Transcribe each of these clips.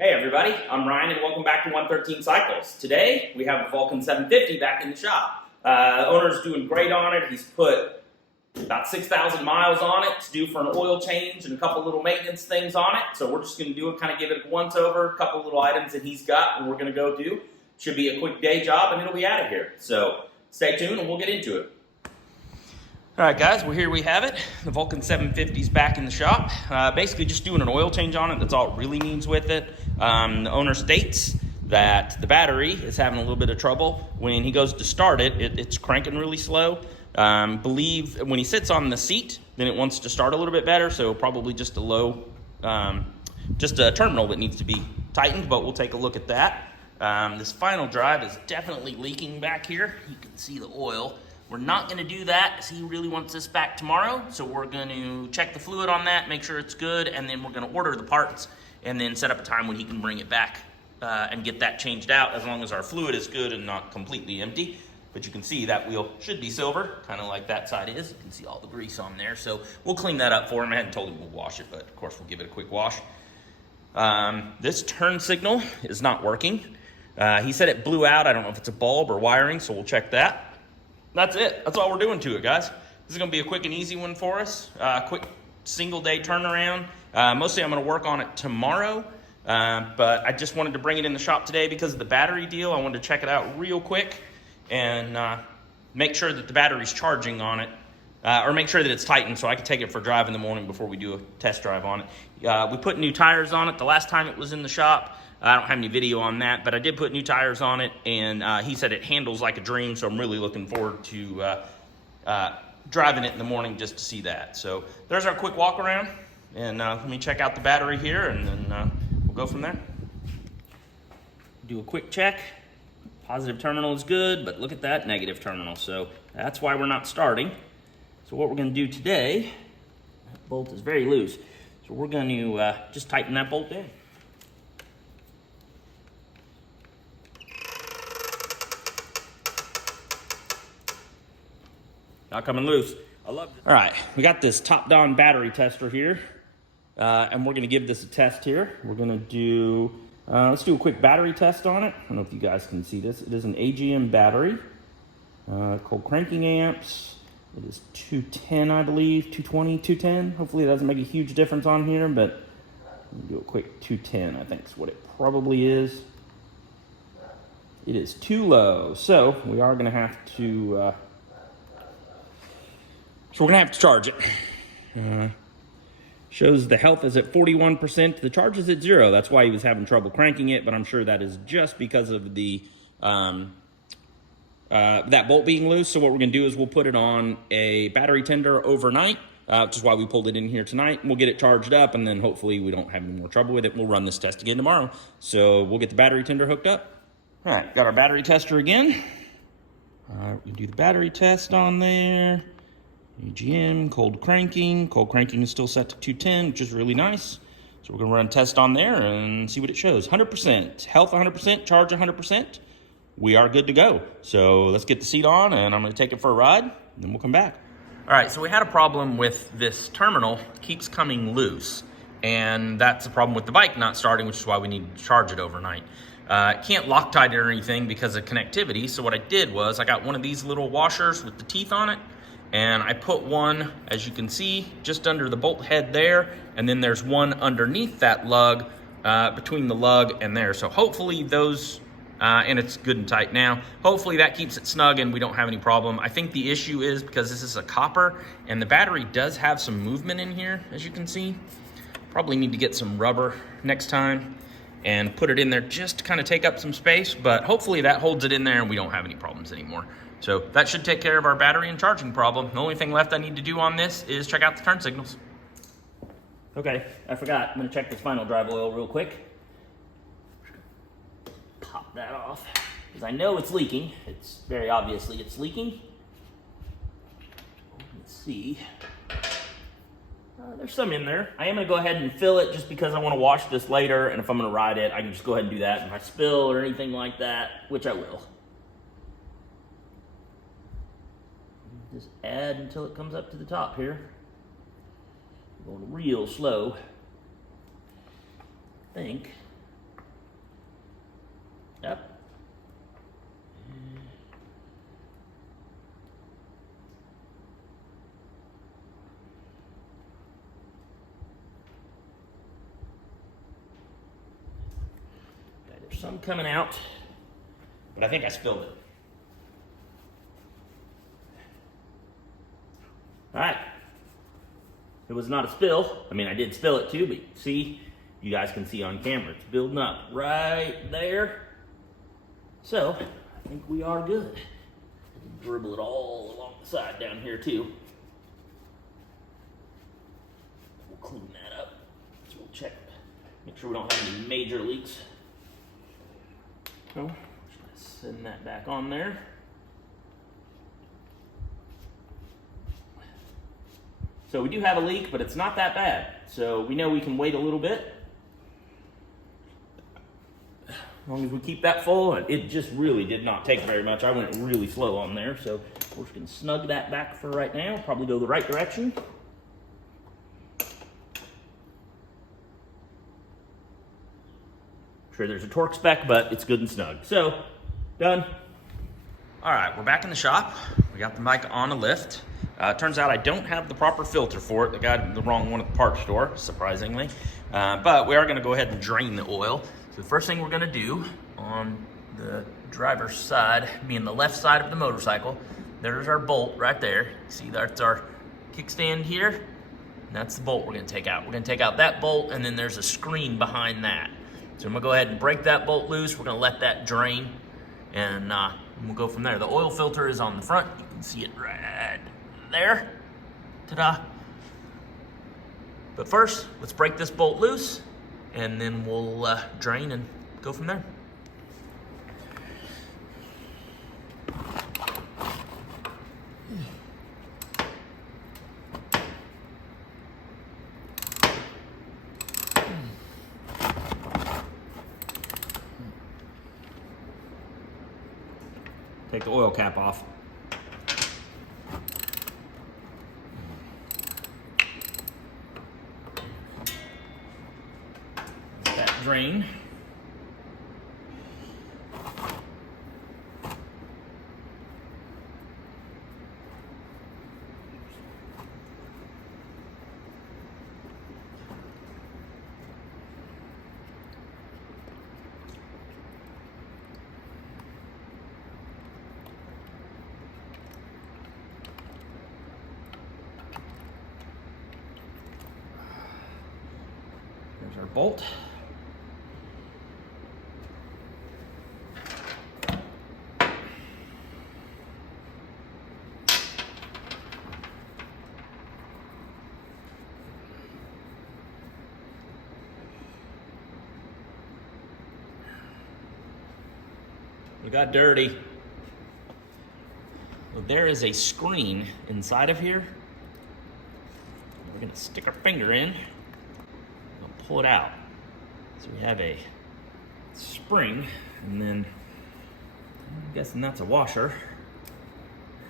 Hey everybody, I'm Ryan and welcome back to 113 Cycles. Today we have a Vulcan 750 back in the shop. The owner's doing great on it. He's put about 6,000 miles on it. It's due for an oil change and a couple little maintenance things on it. So we're just going to do it, kind of give it a once over, a couple little items that he's got and we're going to go do. Should be a quick day job and it'll be out of here. So stay tuned and we'll get into it. All right, guys, well, here we have it. The Vulcan 750 is back in the shop. Basically just doing an oil change on it. That's all it really needs with it. The owner states that the battery is having a little bit of trouble. When he goes to start it, it's cranking really slow. Believe when he sits on the seat, then it wants to start a little bit better. So probably just a low, just a terminal that needs to be tightened, but we'll take a look at that. This final drive is definitely leaking back here. You can see the oil. We're not going to do that as he really wants this back tomorrow. So we're going to check the fluid on that, make sure it's good, and then we're going to order the parts and then set up a time when he can bring it back and get that changed out as long as our fluid is good and not completely empty. But you can see that wheel should be silver, kind of like that side is. You can see all the grease on there. So we'll clean that up for him. I hadn't told him we'll wash it, but of course we'll give it a quick wash. This turn signal is not working. He said it blew out. I don't know if it's a bulb or wiring, so we'll check that. That's it. That's all we're doing to it, guys. This is going to be a quick and easy one for us. Quick single day turnaround. Mostly I'm going to work on it tomorrow, but I just wanted to bring it in the shop today because of the battery deal. I wanted to check it out real quick and make sure that the battery's charging on it, or make sure that it's tightened so I can take it for a drive in the morning before we do a test drive on it. We put new tires on it the last time it was in the shop. I don't have any video on that, but I did put new tires on it, and he said it handles like a dream, so I'm really looking forward to driving it in the morning just to see that. So there's our quick walk around, and let me check out the battery here, and then we'll go from there. Do a quick check. Positive terminal is good, but look at that negative terminal, so that's why we're not starting. So what we're going to do today, that bolt is very loose, so we're going to just tighten that bolt in. Not coming loose. I love it. All right, we got this top-down battery tester here, and we're gonna give this a test here. We're gonna do, let's do a quick battery test on it. I don't know if you guys can see this. It is an AGM battery, called cranking amps. It is 210, I believe, 220, 210. Hopefully it doesn't make a huge difference on here, but we'll do a quick 210, I think is what it probably is. It is too low, so we are gonna have to, So we're gonna have to charge it. Shows the health is at 41%. The charge is at 0. That's why he was having trouble cranking it, but I'm sure that is just because of the that bolt being loose. So what we're gonna do is we'll put it on a battery tender overnight, which is why we pulled it in here tonight. We'll get it charged up, and then hopefully we don't have any more trouble with it. We'll run this test again tomorrow. So we'll get the battery tender hooked up. All right, got our battery tester again. We do the battery test on there. AGM, cold cranking. Cold cranking is still set to 210, which is really nice. So we're gonna run a test on there and see what it shows. 100%, health 100%, charge 100%. We are good to go. So let's get the seat on and I'm gonna take it for a ride and then we'll come back. All right, so we had a problem with this terminal. It keeps coming loose. And that's the problem with the bike not starting, which is why we need to charge it overnight. Can't Loctite it or anything because of connectivity. So what I did was I got one of these little washers with the teeth on it, and I put one, as you can see, just under the bolt head there, and then there's one underneath that lug, between the lug and there. So hopefully those, and it's good and tight now, hopefully that keeps it snug and we don't have any problem. I think the issue is because this is a copper, and the battery does have some movement in here, as you can see. Probably need to get some rubber next time and put it in there just to kind of take up some space, but hopefully that holds it in there and we don't have any problems anymore. So that should take care of our battery and charging problem. The only thing left I need to do on this is check out the turn signals. Okay, I forgot. I'm gonna check this final drive oil real quick. Pop that off, because I know it's leaking. It's very obviously it's leaking. Let's see. There's some in there. I am gonna go ahead and fill it just because I wanna wash this later, and if I'm gonna ride it, I can just go ahead and do that. If I spill or anything like that, which I will. Just add until it comes up to the top here. Going real slow. I think some coming out, but I think I spilled it. All right. It was not a spill. I mean, I did spill it too, but see, you guys can see on camera, it's building up right there. So, I think we are good. I can dribble it all along the side down here too. We'll clean that up. So we'll check, make sure we don't have any major leaks. So, just gonna send that back on there. So we do have a leak, but it's not that bad. So we know we can wait a little bit. As long as we keep that full, and it just really did not take very much. I went really slow on there, so we're just gonna snug that back for right now. Probably go the right direction. Sure, there's a torque spec, but it's good and snug. So, done. All right, we're back in the shop. We got the mic on a lift. Turns out I don't have the proper filter for it. I got the wrong one at the parts store, surprisingly. But we are gonna go ahead and drain the oil. So the first thing we're gonna do on the driver's side, being the left side of the motorcycle, there's our bolt right there. See, that's our kickstand here. And that's the bolt we're gonna take out. We're gonna take out that bolt, and then there's a screen behind that. So I'm gonna go ahead and break that bolt loose. We're gonna let that drain, and we'll go from there. The oil filter is on the front. You can see it right there. Ta-da. But first, let's break this bolt loose, and then we'll drain and go from there. Take the oil cap off. That drain. There's our bolt. We got dirty. Well, there is a screen inside of here. We're gonna stick our finger in. Pull it out. So we have a spring, and then I'm guessing that's a washer.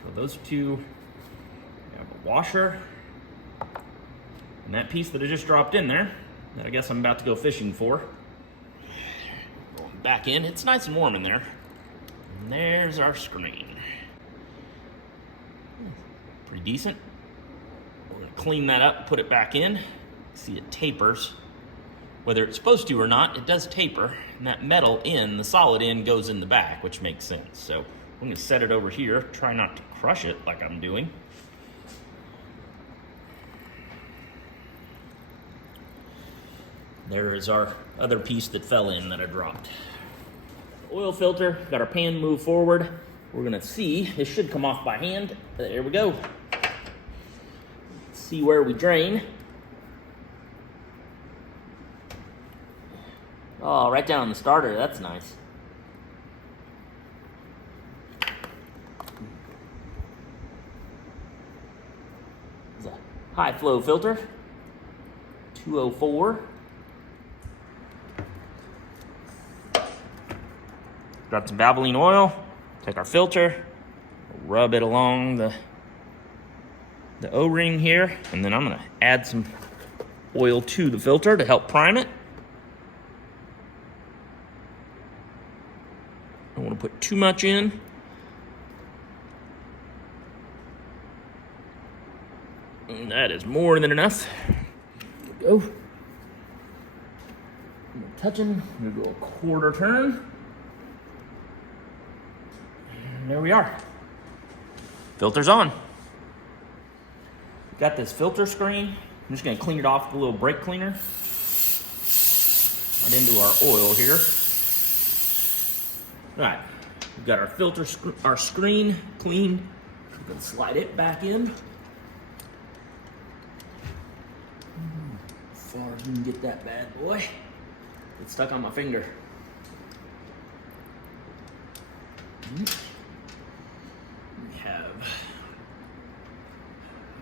So those two, we have a washer, and that piece that I just dropped in there, that I guess I'm about to go fishing for. Going back in, it's nice and warm in there. And there's our screen. Pretty decent. We're gonna clean that up and put it back in. See, it tapers. Whether it's supposed to or not, it does taper, and that metal end, the solid end, goes in the back, which makes sense. So I'm gonna set it over here, try not to crush it like I'm doing. There is our other piece that fell in that I dropped. Oil filter, got our pan move forward. We're gonna see, this should come off by hand. There we go. Let's see where we drain. Oh, right down on the starter, that's nice. It's a high flow filter, 204. Grab some Valvoline oil, take our filter, rub it along the O-ring here, and then I'm gonna add some oil to the filter to help prime it. I don't want to put too much in. And that is more than enough. There we go. touching. I'm gonna go a quarter turn. And there we are. Filter's on. Got this filter screen. I'm just gonna clean it off with a little brake cleaner. Right into our oil here. All right, we've got our filter, our screen cleaned. We can slide it back in. As far as we can get that bad boy. It's stuck on my finger. We have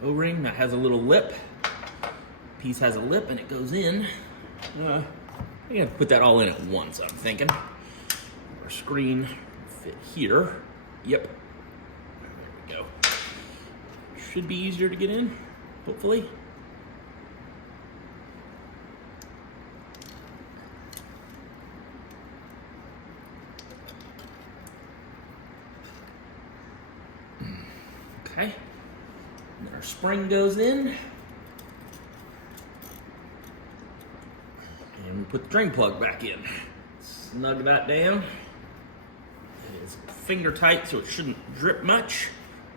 O-ring that has a little lip. Piece has a lip and it goes in. I'm gonna put that all in at once, I'm thinking. Our screen fit here. Yep. There we go. Should be easier to get in, hopefully. Okay. And then our spring goes in. And we put the drain plug back in. Snug that down. It is finger tight, so it shouldn't drip much.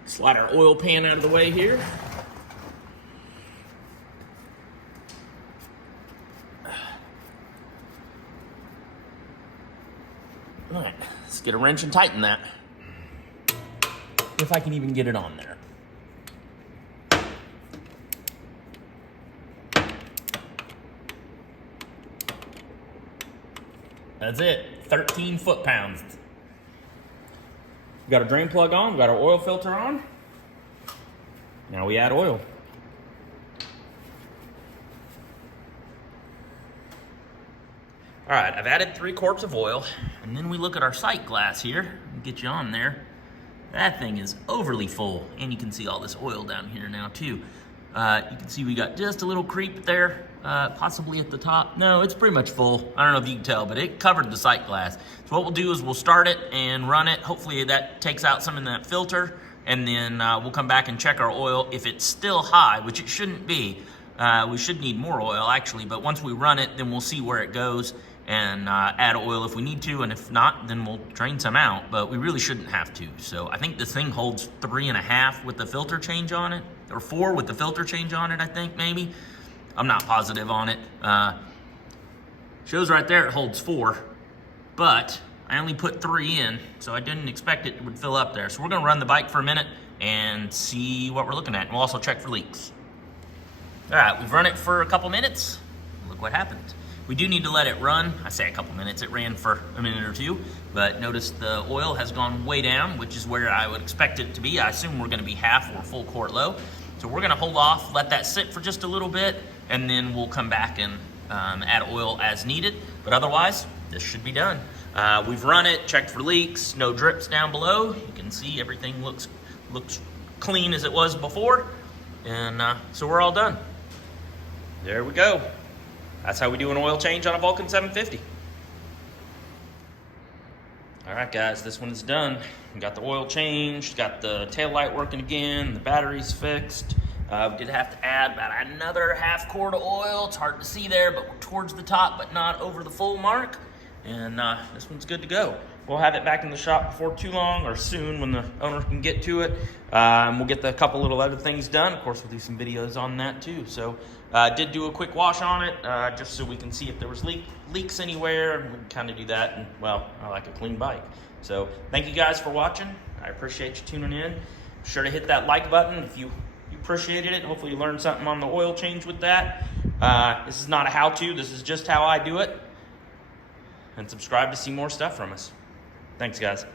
Slide our oil pan out of the way here. All right, let's get a wrench and tighten that. If I can even get it on there. That's it, 13 foot-pounds. We got our drain plug on, we got our oil filter on. Now we add oil. All right, I've added 3 quarts of oil, and then we look at our sight glass here, and get you on there. That thing is overly full, and you can see all this oil down here now too. You can see we got just a little creep there, possibly at the top. No, it's pretty much full. I don't know if you can tell, but it covered the sight glass. So what we'll do is we'll start it and run it. Hopefully that takes out some in that filter, and then we'll come back and check our oil. If it's still high, which it shouldn't be, we should need more oil actually, but once we run it, then we'll see where it goes and add oil if we need to, and if not, then we'll drain some out, but we really shouldn't have to. So I think this thing holds 3.5 with the filter change on it, or 4 with the filter change on it, I think, maybe. I'm not positive on it. Shows right there it holds 4, but I only put 3 in, so I didn't expect it would fill up there. So we're gonna run the bike for a minute and see what we're looking at, and we'll also check for leaks. All right, we've run it for a couple minutes. Look what happened. We do need to let it run. I say a couple minutes, it ran for a minute or 2, but notice the oil has gone way down, which is where I would expect it to be. I assume we're gonna be half or full quart low. So we're gonna hold off, let that sit for just a little bit, and then we'll come back and add oil as needed. But otherwise, this should be done. We've run it, checked for leaks, no drips down below. You can see everything looks clean as it was before. And so we're all done. There we go. That's how we do an oil change on a Vulcan 750. All right, guys, this one is done. We got the oil changed, got the tail light working again, the battery's fixed. We did have to add about another half quart of oil. It's hard to see there, but we're towards the top, but not over the full mark. And this one's good to go. We'll have it back in the shop before too long, or soon when the owner can get to it. We'll get a couple little other things done. Of course, we'll do some videos on that too. So did do a quick wash on it, just so we can see if there was leaks anywhere. And we can kind of do that, and well, I like a clean bike. So thank you guys for watching. I appreciate you tuning in. Be sure to hit that like button if you appreciated it. Hopefully you learned something on the oil change with that. This is not a how-to, this is just how I do it. And subscribe to see more stuff from us. Thanks, guys.